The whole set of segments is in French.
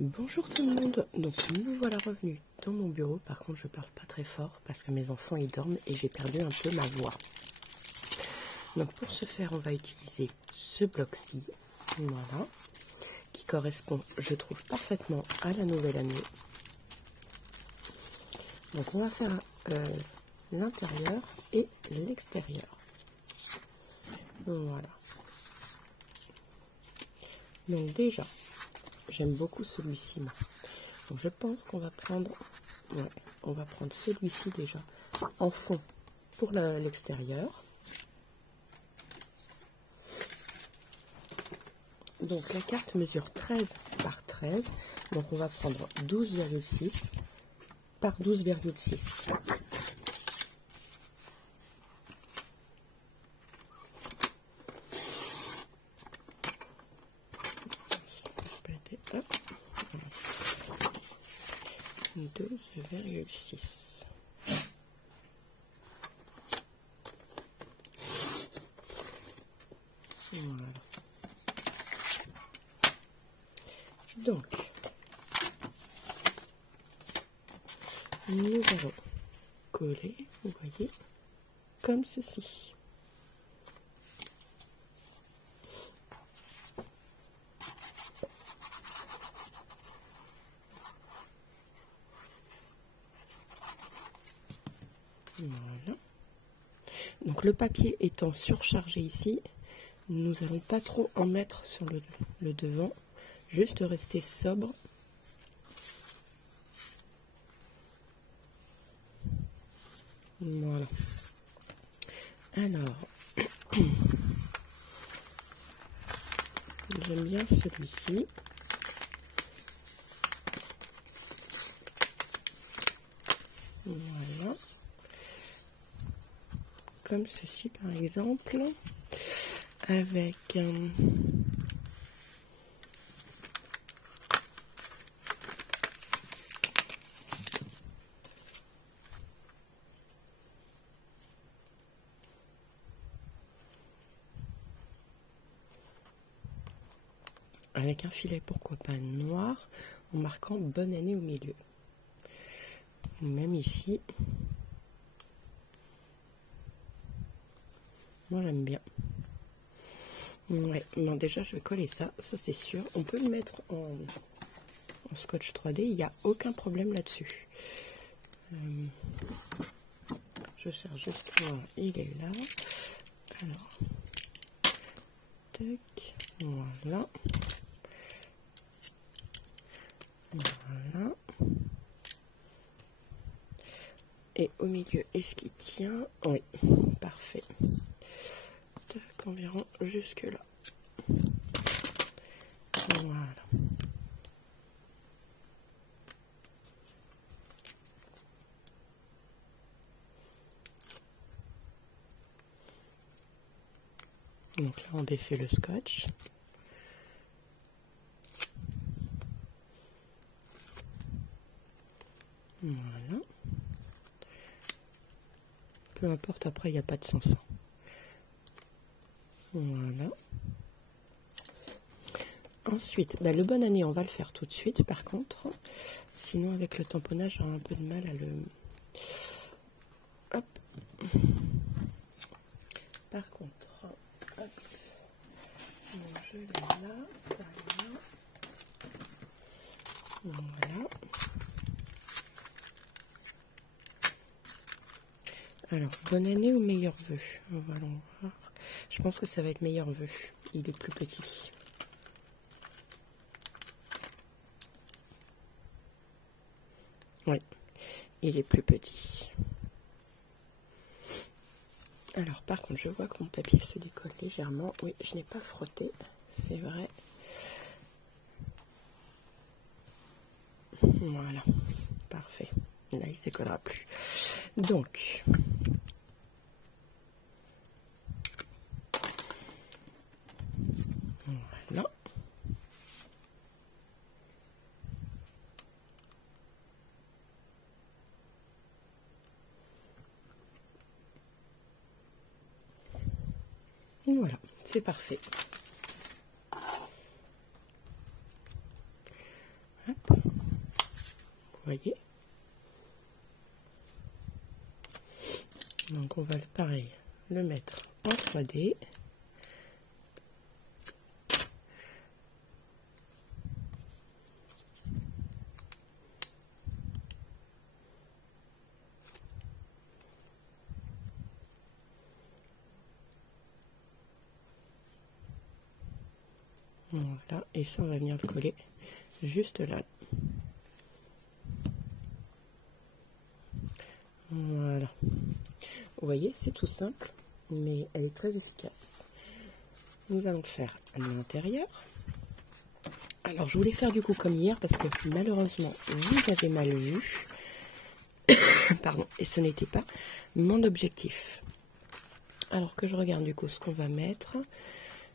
Bonjour tout le monde, donc nous voilà revenus dans mon bureau. Par contre je parle pas très fort parce que mes enfants ils dorment et j'ai perdu un peu ma voix. Donc pour ce faire on va utiliser ce bloc-ci, voilà, qui correspond je trouve parfaitement à la nouvelle année. Donc on va faire l'intérieur et l'extérieur, voilà. Donc déjà j'aime beaucoup celui-ci. Donc je pense qu'on va prendre, on va prendre celui-ci déjà en fond pour l'extérieur. Donc la carte mesure 13 par 13, donc on va prendre 12,6 par 12,6. Hop. 12,6. Voilà. Donc, nous allons coller, vous voyez, comme ceci. Voilà. Donc le papier étant surchargé ici, nous n'allons pas trop en mettre sur le devant, juste rester sobre. Voilà. Alors, j'aime bien celui-ci. Voilà. Comme ceci par exemple, avec un filet, pourquoi pas noir, en marquant bonne année au milieu. Même ici, moi j'aime bien. Ouais, bon, déjà je vais coller ça c'est sûr. On peut le mettre en scotch 3D, il n'y a aucun problème là-dessus. Je cherche juste, voilà, il est là. Alors, tac, voilà. Voilà. Et au milieu, est-ce qu'il tient? Oui, parfait. Tac, environ jusque là. Voilà. Donc là, on défait le scotch. Voilà. Peu importe, après, il n'y a pas de sens. Voilà. Ensuite, le bonne année, on va le faire tout de suite, par contre. Sinon, avec le tamponnage, j'ai un peu de mal à le... Hop. Par contre, hop. Je l'ai là, ça là. Voilà. Alors, bonne année ou meilleur vœu? On va voir. Je pense que ça va être meilleur vœu. Il est plus petit. Oui, il est plus petit. Alors, par contre, je vois que mon papier se décolle légèrement. Oui, je n'ai pas frotté, c'est vrai. Voilà, parfait. Là, il ne se collera plus. Donc, voilà. Voilà, c'est parfait. Hop. voyez. Donc on va pareil le mettre en 3D. Voilà, et ça on va venir le coller juste là. Voilà. Vous voyez, c'est tout simple, mais elle est très efficace. Nous allons faire l'intérieur. Alors, je voulais faire du coup comme hier, parce que malheureusement, vous avez mal vu. Pardon, et ce n'était pas mon objectif. Alors que je regarde du coup ce qu'on va mettre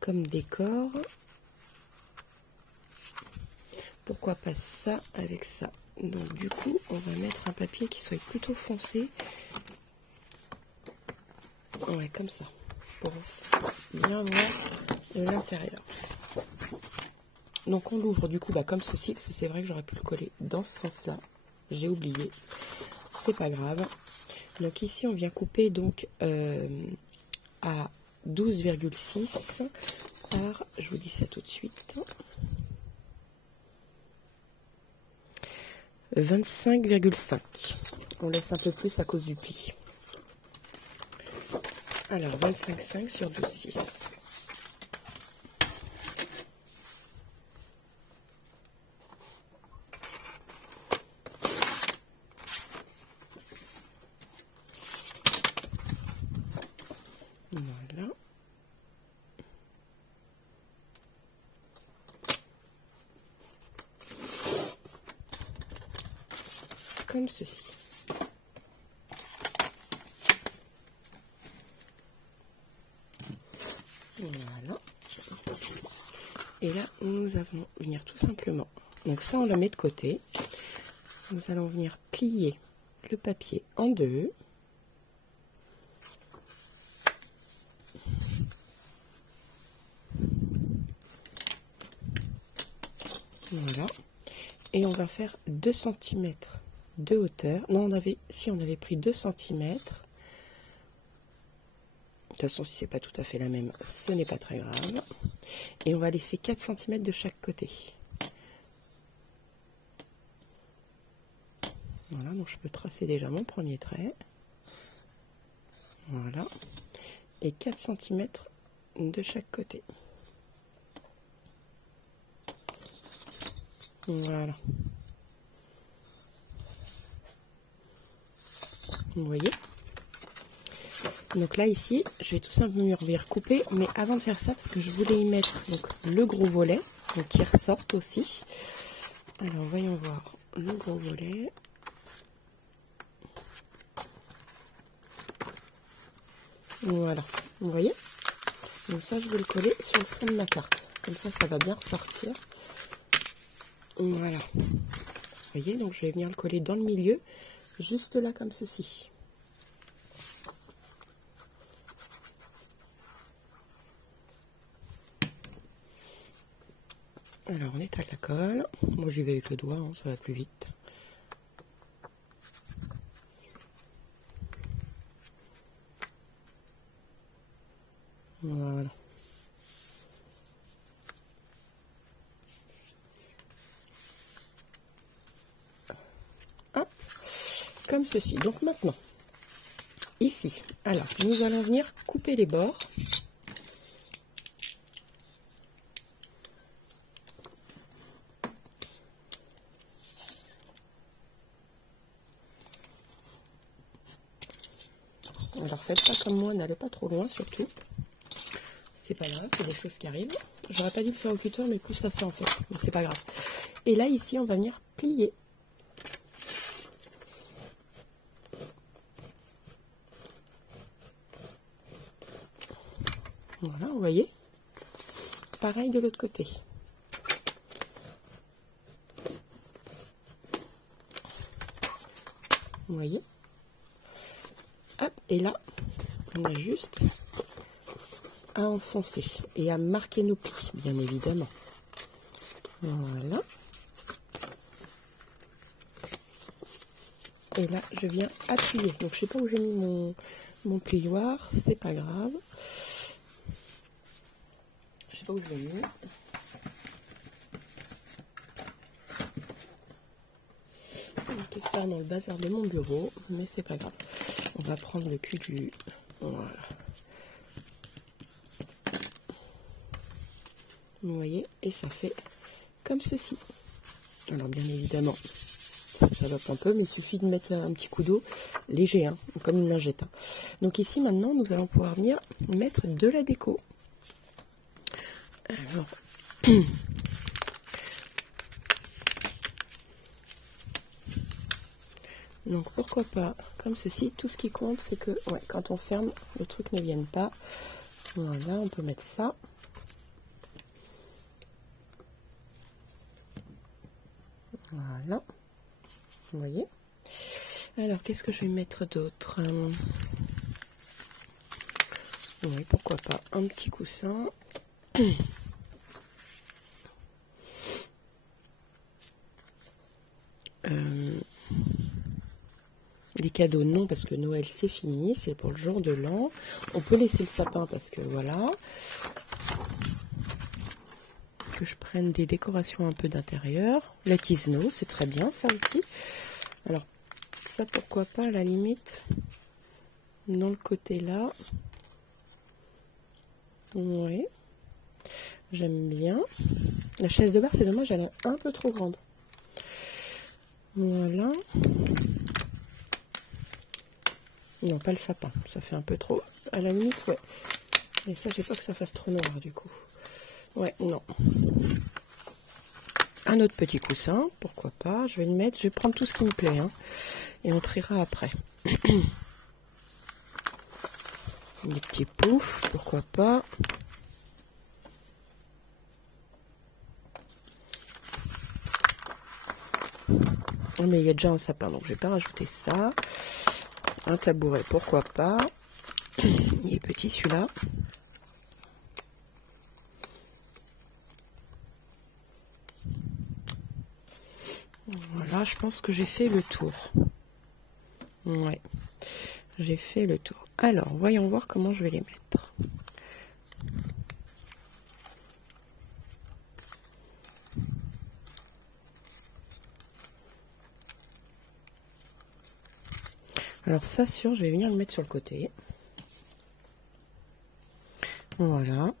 comme décor. Pourquoi pas ça avec ça? Donc du coup, on va mettre un papier qui soit plutôt foncé. Ouais, comme ça, pour bien voir l'intérieur. Donc on l'ouvre du coup comme ceci, parce que c'est vrai que j'aurais pu le coller dans ce sens-là. J'ai oublié, c'est pas grave. Donc ici, on vient couper donc à 12,6 par, je vous dis ça tout de suite, 25,5. On laisse un peu plus à cause du pli. Alors 25,5 sur 12,6. Voilà. Comme ceci. Voilà. Et là, nous allons venir tout simplement. Donc ça, on le met de côté. Nous allons venir plier le papier en deux. Voilà. Et on va faire 2 cm de hauteur. Non, on avait pris 2 cm. De toute façon, si c'est pas tout à fait la même, ce n'est pas très grave. Et on va laisser 4 cm de chaque côté. Voilà, donc je peux tracer déjà mon premier trait. Voilà. Et 4 cm de chaque côté. Voilà. Vous voyez? Donc là, ici, je vais tout simplement venir couper. Mais avant de faire ça, parce que je voulais y mettre donc, le gros volet, donc qui ressorte aussi. Alors, voyons voir le gros volet. Voilà. Vous voyez? Donc ça, je vais le coller sur le fond de ma carte. Comme ça va bien ressortir. Voilà. Vous voyez, donc je vais venir le coller dans le milieu, juste là comme ceci. Alors on étale la colle. Moi j'y vais avec le doigt, hein, ça va plus vite. Voilà. Hop. Comme ceci. Donc maintenant, ici, alors nous allons venir couper les bords. Alors faites pas comme moi, n'allez pas trop loin surtout. C'est pas grave, c'est des choses qui arrivent. J'aurais pas dû le faire au cutter, mais plus ça c'est en fait. Mais c'est pas grave. Et là ici, on va venir plier. Voilà, vous voyez. Pareil de l'autre côté. Vous voyez. Hop, et là, on a juste à enfoncer et à marquer nos plis, bien évidemment. Voilà. Et là, je viens appuyer. Donc, je sais pas où j'ai mis mon plioir. C'est pas grave. Je sais pas où je l'ai mis. Quelque part dans le bazar de mon bureau. Mais c'est pas grave. On va prendre le cul du... Voilà. Vous voyez, et ça fait comme ceci. Alors bien évidemment, ça salope un peu, mais il suffit de mettre un petit coup d'eau léger, hein, comme une lingette. Hein. Donc ici maintenant, nous allons pouvoir venir mettre de la déco. Alors, donc pourquoi pas comme ceci. Tout ce qui compte, c'est que ouais, quand on ferme, le truc ne vienne pas. Voilà, on peut mettre ça. Voilà, vous voyez. Alors, qu'est-ce que je vais mettre d'autre? Oui, pourquoi pas un petit coussin. Des cadeaux, non, parce que Noël, c'est fini. C'est pour le jour de l'an. On peut laisser le sapin parce que voilà. Que je prenne des décorations un peu d'intérieur. La Tisno, c'est très bien ça aussi. Alors ça pourquoi pas à la limite dans le côté là. Oui, j'aime bien. La chaise de bar, c'est dommage, elle est un peu trop grande. Voilà. Non, pas le sapin, ça fait un peu trop. À la limite, ouais. Et ça, j'ai peur que ça fasse trop noir du coup. Ouais, non. Un autre petit coussin, pourquoi pas. Je vais le mettre, je vais prendre tout ce qui me plaît. Hein, et on triera après. Des petits poufs, pourquoi pas. Oh, mais il y a déjà un sapin, donc je vais pas rajouter ça. Un tabouret, pourquoi pas. Il est petit celui-là. Voilà, je pense que j'ai fait le tour. Ouais, j'ai fait le tour. Alors, voyons voir comment je vais les mettre. Alors ça, je vais venir le mettre sur le côté. Voilà.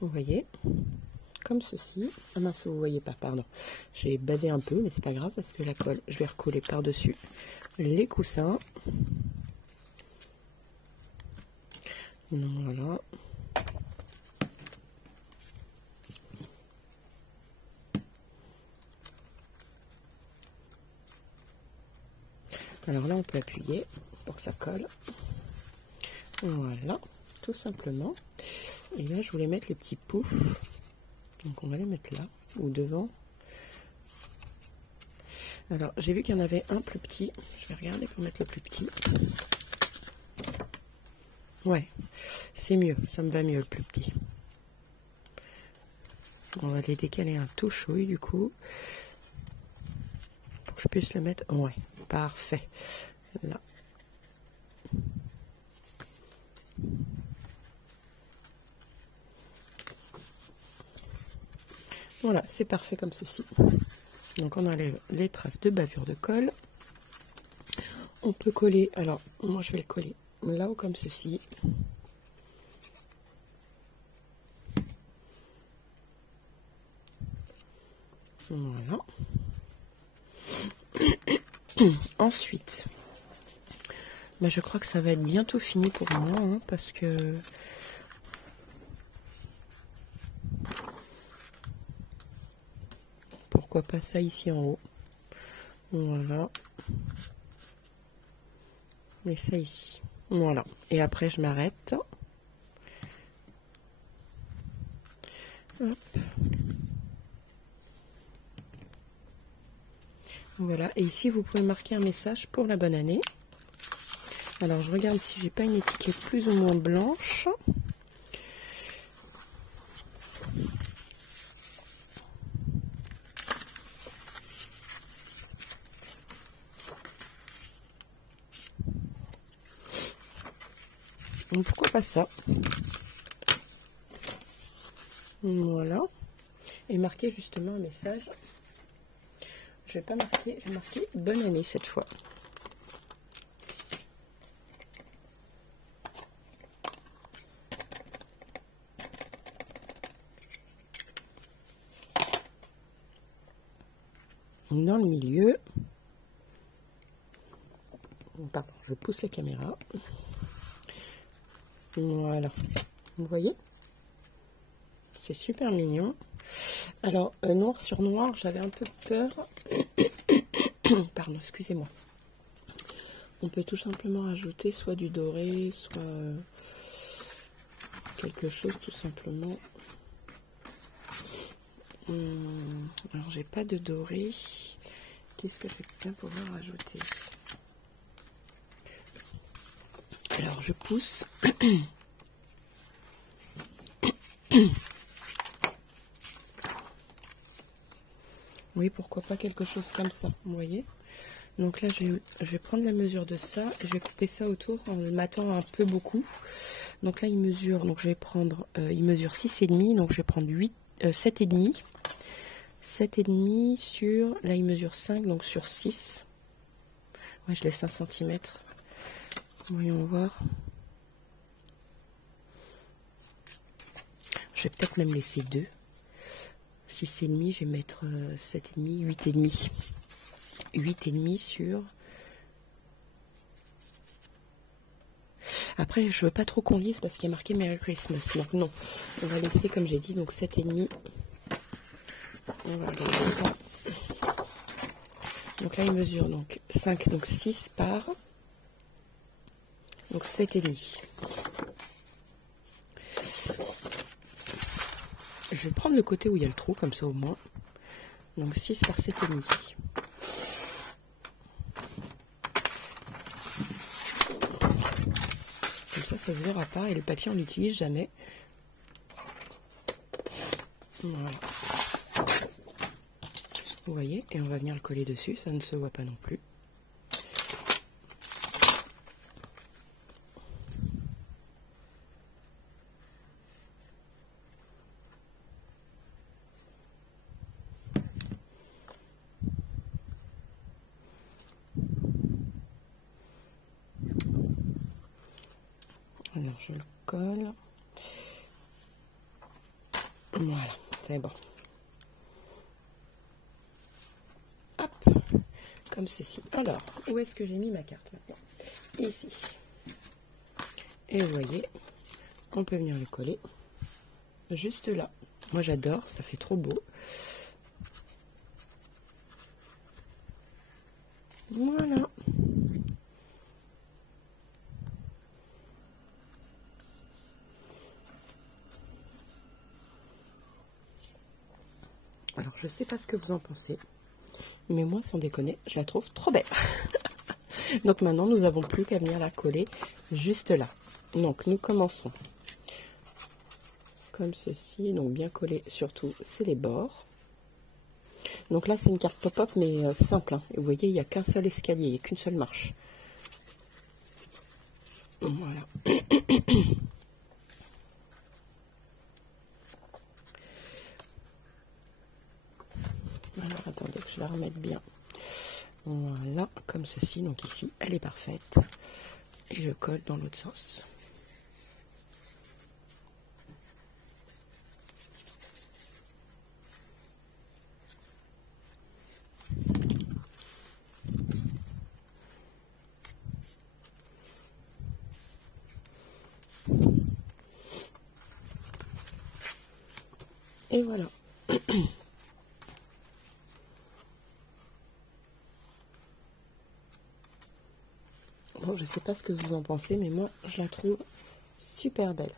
Vous voyez, comme ceci. Ah mince, vous voyez pas, pardon. J'ai badé un peu, mais c'est pas grave parce que la colle, je vais recoller par-dessus les coussins. Voilà. Alors là, on peut appuyer pour que ça colle. Voilà, tout simplement. Et là, je voulais mettre les petits poufs. Donc, on va les mettre là, ou devant. Alors, j'ai vu qu'il y en avait un plus petit. Je vais regarder pour mettre le plus petit. Ouais, c'est mieux. Ça me va mieux, le plus petit. On va les décaler un tout chouille, du coup. Pour que je puisse le mettre. Ouais, parfait. Là. Voilà, c'est parfait comme ceci. Donc on a les traces de bavure de colle. On peut coller, alors moi je vais le coller là-haut comme ceci. Voilà. Ensuite, bah, je crois que ça va être bientôt fini pour moi, hein, parce que pourquoi pas ça ici en haut. Voilà. Et ça ici. Voilà. Et après je m'arrête. Hop. Voilà. Et ici vous pouvez marquer un message pour la bonne année. Alors je regarde si j'ai pas une étiquette plus ou moins blanche. Donc pourquoi pas ça? Voilà. Et marquer justement un message. Je vais pas marquer, je vais marquer bonne année cette fois. Dans le milieu. Pardon, je pousse la caméra. Voilà. Vous voyez? C'est super mignon. Alors, noir sur noir, j'avais un peu peur. Pardon, excusez-moi. On peut tout simplement ajouter soit du doré, soit quelque chose tout simplement. Alors, j'ai pas de doré. Qu'est-ce que je vais bien pouvoir ajouter? Alors, je pousse. Oui, pourquoi pas quelque chose comme ça, vous voyez? Donc là, je vais prendre la mesure de ça et je vais couper ça autour en le matant un peu beaucoup. Donc là, il mesure, donc je vais prendre, il mesure 6,5, donc je vais prendre 7,5. 7,5 sur, là il mesure 5, donc sur 6. Ouais, je laisse 1 cm. Voyons voir. Je vais peut-être même laisser 2. 6,5, je vais mettre 7,5, 8,5. 8,5 sur... Après, je veux pas trop qu'on lise parce qu'il y a marqué Merry Christmas. Donc non, on va laisser comme j'ai dit, donc 7,5. On va regarder ça. Donc là, il mesure donc 5, donc 6 par... Donc 7,5. Je vais prendre le côté où il y a le trou, comme ça au moins. Donc 6 par 7,5. Comme ça se verra pas. Et le papier, on l'utilise jamais. Voilà. Vous voyez, et on va venir le coller dessus, ça ne se voit pas non plus. Alors je le colle. Voilà, c'est bon. Hop, comme ceci. Alors, où est-ce que j'ai mis ma carte maintenant? Ici. Et vous voyez, on peut venir le coller juste là. Moi j'adore, ça fait trop beau. Voilà. Alors je sais pas ce que vous en pensez, mais moi sans déconner, je la trouve trop belle. Donc maintenant nous avons plus qu'à venir la coller juste là. Donc nous commençons comme ceci, donc bien collé surtout c'est les bords. Donc là c'est une carte pop-up mais simple, hein. Et vous voyez il n'y a qu'un seul escalier, il n'y a qu'une seule marche. Voilà. Alors attendez que je la remette bien. Voilà, comme ceci. Donc ici elle est parfaite. Et je colle dans l'autre sens. Et voilà. Bon, je sais pas ce que vous en pensez, mais moi, je la trouve super belle.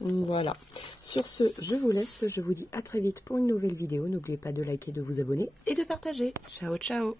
Voilà. Sur ce, je vous laisse. Je vous dis à très vite pour une nouvelle vidéo. N'oubliez pas de liker, de vous abonner et de partager. Ciao, ciao!